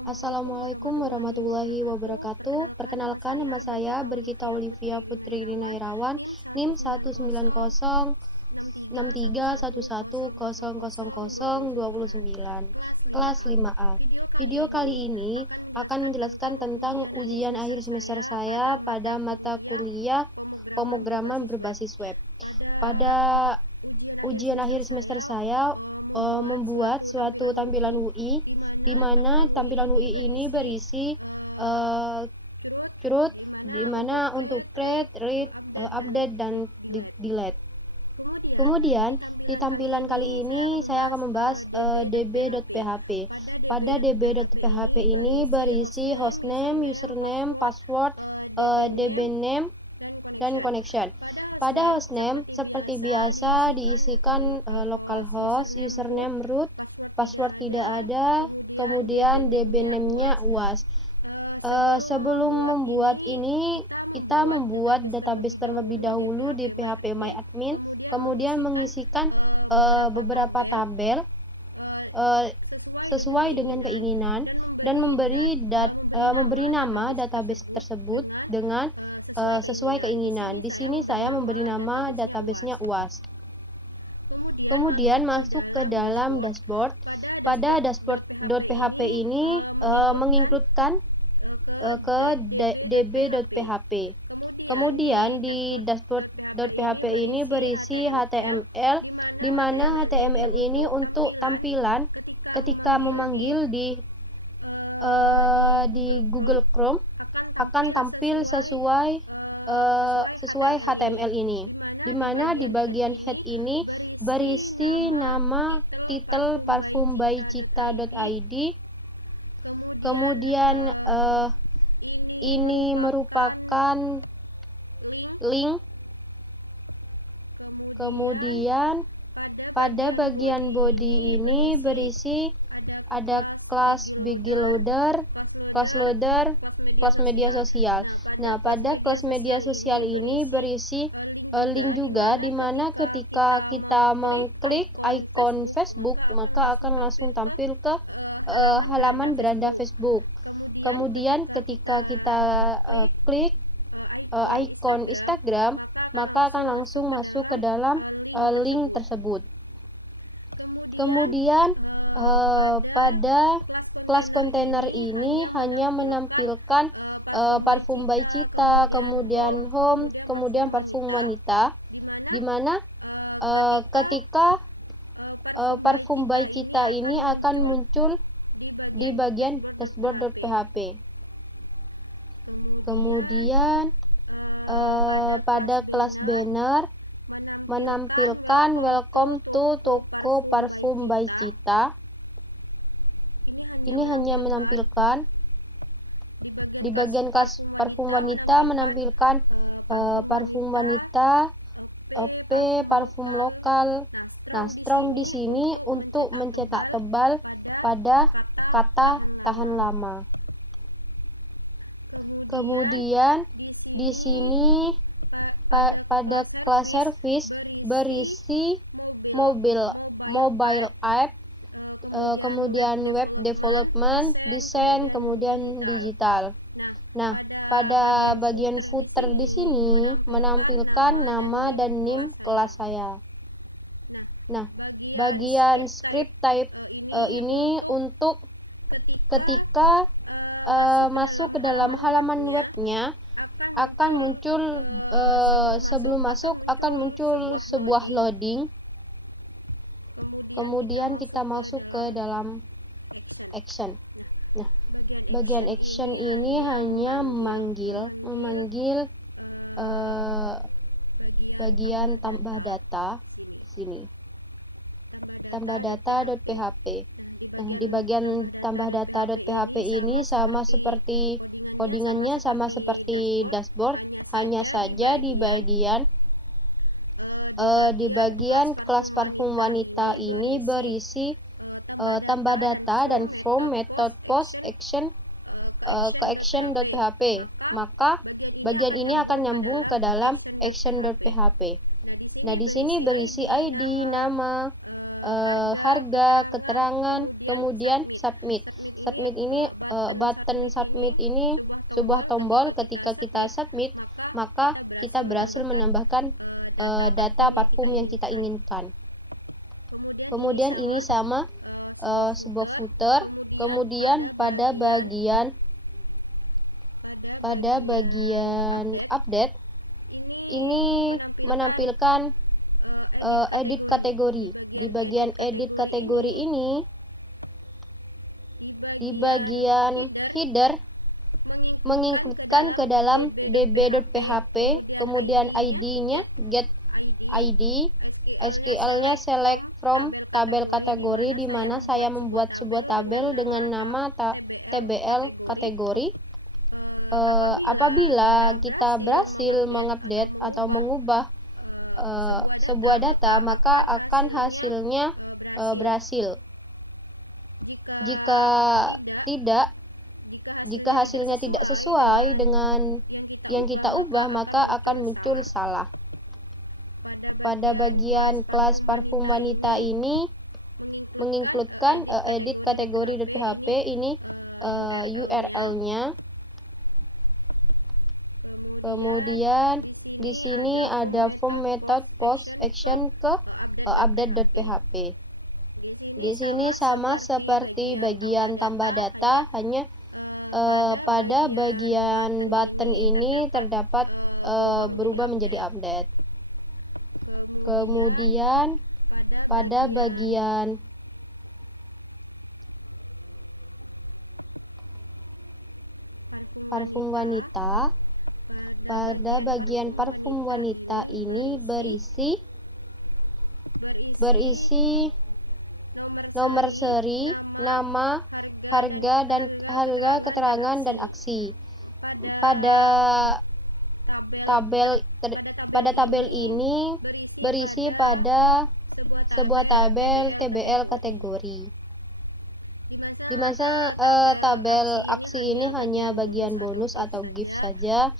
Assalamualaikum warahmatullahi wabarakatuh. Perkenalkan, nama saya Brigita Olivia Putri Rina Irawan, NIM 1906311000029, kelas 5A. Video kali ini akan menjelaskan tentang ujian akhir semester saya pada mata kuliah pemrograman berbasis web. Pada ujian akhir semester saya membuat suatu tampilan UI, di mana tampilan UI ini berisi CRUD, di mana untuk create, read, update, dan delete. Kemudian di tampilan kali ini saya akan membahas db.php. Pada db.php ini berisi hostname, username, password, dbname, dan connection. Pada hostname, seperti biasa diisikan localhost, username root, password tidak ada, kemudian dbname-nya UAS. Sebelum membuat ini, kita membuat database terlebih dahulu di phpMyAdmin, kemudian mengisikan beberapa tabel sesuai dengan keinginan, dan memberi nama database tersebut dengan sesuai keinginan. Di sini saya memberi nama database-nya UAS. Kemudian masuk ke dalam dashboard. Pada dashboard.php ini menginkludkan ke db.php. Kemudian di dashboard.php ini berisi HTML, di mana HTML ini untuk tampilan ketika memanggil di Google Chrome akan tampil sesuai HTML ini, di mana di bagian head ini berisi nama title parfumbycita.id. Kemudian ini merupakan link. Kemudian pada bagian body ini berisi ada kelas BGLoader, kelas loader, kelas media sosial. Nah, pada kelas media sosial ini berisi link juga, di mana ketika kita mengklik ikon Facebook, maka akan langsung tampil ke halaman beranda Facebook. Kemudian ketika kita klik ikon Instagram, maka akan langsung masuk ke dalam link tersebut. Kemudian pada kelas kontainer ini hanya menampilkan parfum by Cita, kemudian home, kemudian parfum wanita, di mana ketika parfum by Cita ini akan muncul di bagian dashboard.php. Kemudian pada kelas banner menampilkan welcome to toko parfum by Cita. Ini hanya menampilkan. Di bagian kelas parfum wanita menampilkan parfum wanita, P, parfum lokal. Nah, strong di sini untuk mencetak tebal pada kata tahan lama. Kemudian di sini pada kelas service berisi mobile app, kemudian web development, desain, kemudian digital. Nah, pada bagian footer di sini menampilkan nama dan NIM kelas saya. Nah, bagian script type ini untuk ketika masuk ke dalam halaman webnya akan muncul sebelum masuk akan muncul sebuah loading. Kemudian kita masuk ke dalam action. Nah, bagian action ini hanya memanggil bagian tambah data di sini. Tambah data.php. Nah, di bagian tambah data.php ini sama seperti codingannya sama seperti dashboard, hanya saja di bagian kelas parfum wanita ini berisi tambah data dan from method post action ke action.php. Maka bagian ini akan nyambung ke dalam action.php. Nah, di sini berisi ID, nama, harga, keterangan, kemudian submit. Submit ini, button submit ini sebuah tombol. Ketika kita submit, maka kita berhasil menambahkan data parfum yang kita inginkan. Kemudian ini sama sebuah footer. Kemudian pada bagian update ini menampilkan edit kategori. Di bagian edit kategori ini, di bagian header menginkludkan ke dalam db.php, kemudian ID-nya get ID, SQL-nya select from tabel kategori, di mana saya membuat sebuah tabel dengan nama tbl kategori. Apabila kita berhasil mengupdate atau mengubah sebuah data, maka akan hasilnya berhasil. Jika hasilnya tidak sesuai dengan yang kita ubah, maka akan muncul salah. Pada bagian kelas parfum wanita ini menginkludkan edit kategori.php, ini URL-nya. Kemudian di sini ada form method post action ke update.php. Di sini sama seperti bagian tambah data, hanya pada bagian button ini terdapat berubah menjadi update. Kemudian pada bagian parfum wanita, ini berisi nomor seri, nama, harga, keterangan, dan aksi. Pada tabel ini berisi pada sebuah tabel tbl kategori. Di mana tabel aksi ini hanya bagian bonus atau gift saja.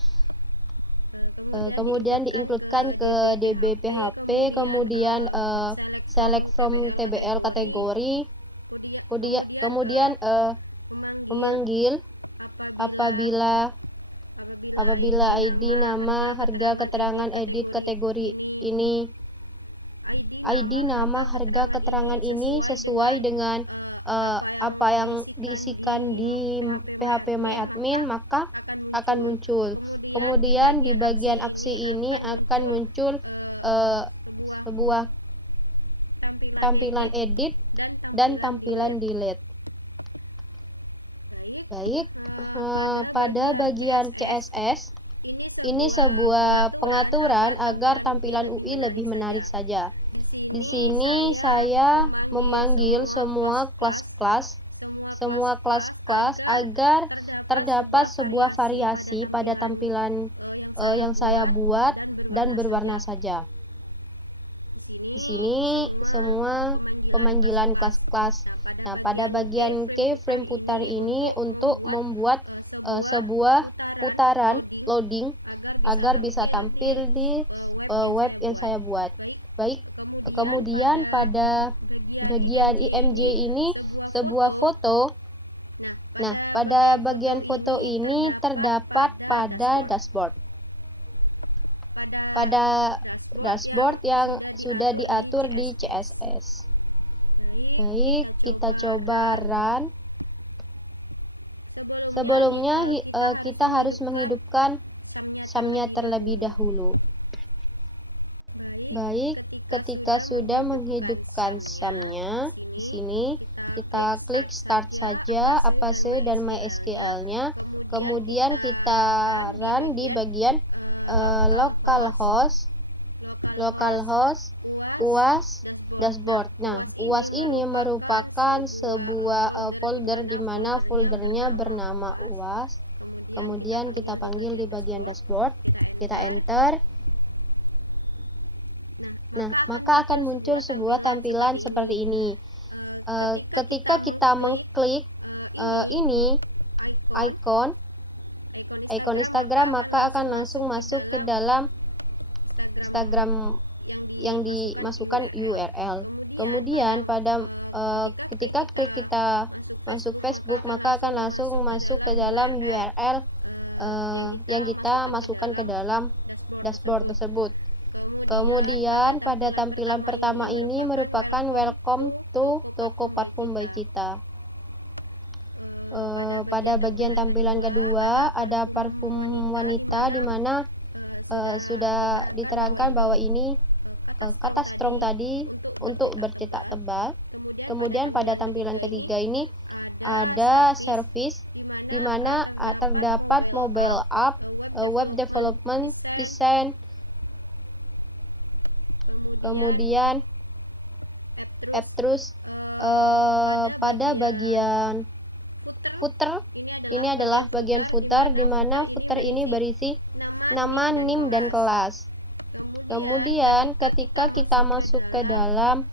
Kemudian diinkludkan ke db.php, kemudian select from tbl kategori, kemudian memanggil apabila ID, nama, harga, keterangan, edit kategori ini, ID, nama, harga, keterangan ini sesuai dengan apa yang diisikan di phpMyAdmin, maka akan muncul. Kemudian di bagian aksi ini akan muncul sebuah tampilan edit dan tampilan delete. Baik, pada bagian CSS ini sebuah pengaturan agar tampilan UI lebih menarik saja. Di sini saya memanggil semua kelas-kelas agar terdapat sebuah variasi pada tampilan yang saya buat dan berwarna saja. Di sini semua pemanggilan kelas-kelas. Nah, pada bagian keyframe putar ini untuk membuat sebuah putaran loading agar bisa tampil di web yang saya buat. Baik, kemudian pada bagian IMG ini sebuah foto. Nah, pada bagian foto ini terdapat pada dashboard. Yang sudah diatur di CSS. Baik, kita coba run. Sebelumnya kita harus menghidupkan SAM-nya terlebih dahulu. Baik, ketika sudah menghidupkan SAM-nya, di sini kita klik start saja Apache dan MySQL-nya. Kemudian kita run di bagian localhost, UAS, dashboard. Nah, UAS ini merupakan sebuah folder di mana foldernya bernama UAS. Kemudian kita panggil di bagian dashboard, kita enter. Nah, maka akan muncul sebuah tampilan seperti ini. Ketika kita mengklik ini ikon Instagram, maka akan langsung masuk ke dalam Instagram yang dimasukkan URL. Kemudian ketika klik kita masuk Facebook, maka akan langsung masuk ke dalam URL yang kita masukkan ke dalam dashboard tersebut. Kemudian pada tampilan pertama ini merupakan welcome to toko parfum by Cita. Pada bagian tampilan kedua ada parfum wanita, di mana sudah diterangkan bahwa ini kata strong tadi untuk bercetak tebal. Kemudian pada tampilan ketiga ini ada service, di mana terdapat mobile app, web development, design, kemudian app. Terus pada bagian footer, ini adalah bagian footer, di mana footer ini berisi nama, NIM, dan kelas. Kemudian ketika kita masuk ke dalam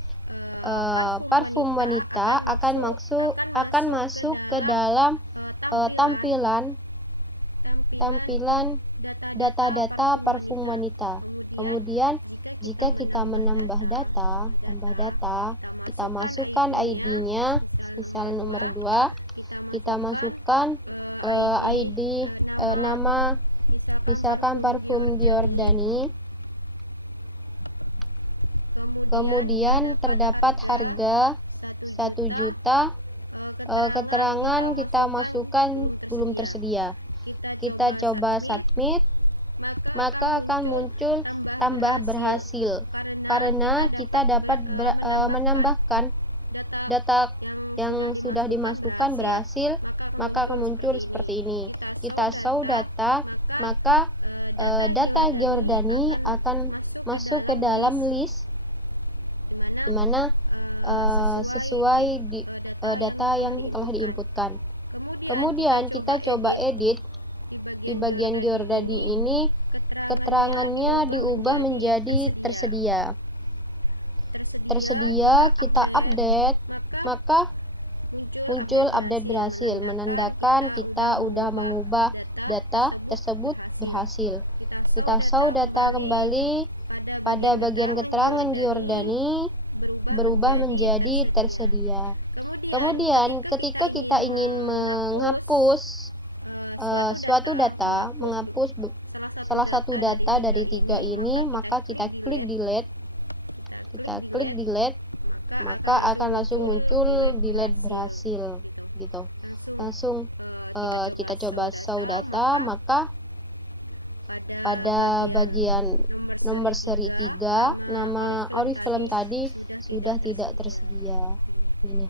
parfum wanita, akan masuk ke dalam tampilan data-data parfum wanita. Kemudian jika kita menambah data, kita masukkan ID-nya, misal nomor 2, kita masukkan ID nama, misalkan parfum Giordani. Kemudian terdapat harga 1 juta, keterangan kita masukkan belum tersedia. Kita coba submit, maka akan muncul tambah berhasil, karena kita dapat menambahkan data yang sudah dimasukkan berhasil, maka akan muncul seperti ini. Kita show data, maka data Giordani akan masuk ke dalam list, di mana sesuai data yang telah diinputkan. Kemudian kita coba edit. Di bagian Giordani ini keterangannya diubah menjadi tersedia. Kita update, maka muncul update berhasil, menandakan kita udah mengubah data tersebut berhasil. Kita show data kembali, pada bagian keterangan Giordani berubah menjadi tersedia. Kemudian ketika kita ingin menghapus suatu data, menghapus salah satu data dari 3 ini, maka kita klik delete. Maka akan langsung muncul delete berhasil gitu. Langsung kita coba show data, maka pada bagian nomor seri 3, nama Oriflame tadi sudah tidak tersedia. Ini.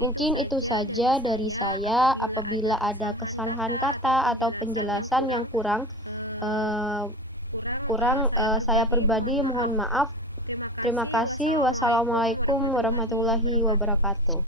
Mungkin itu saja dari saya. Apabila ada kesalahan kata atau penjelasan yang kurang, saya pribadi mohon maaf. Terima kasih. Wassalamualaikum warahmatullahi wabarakatuh.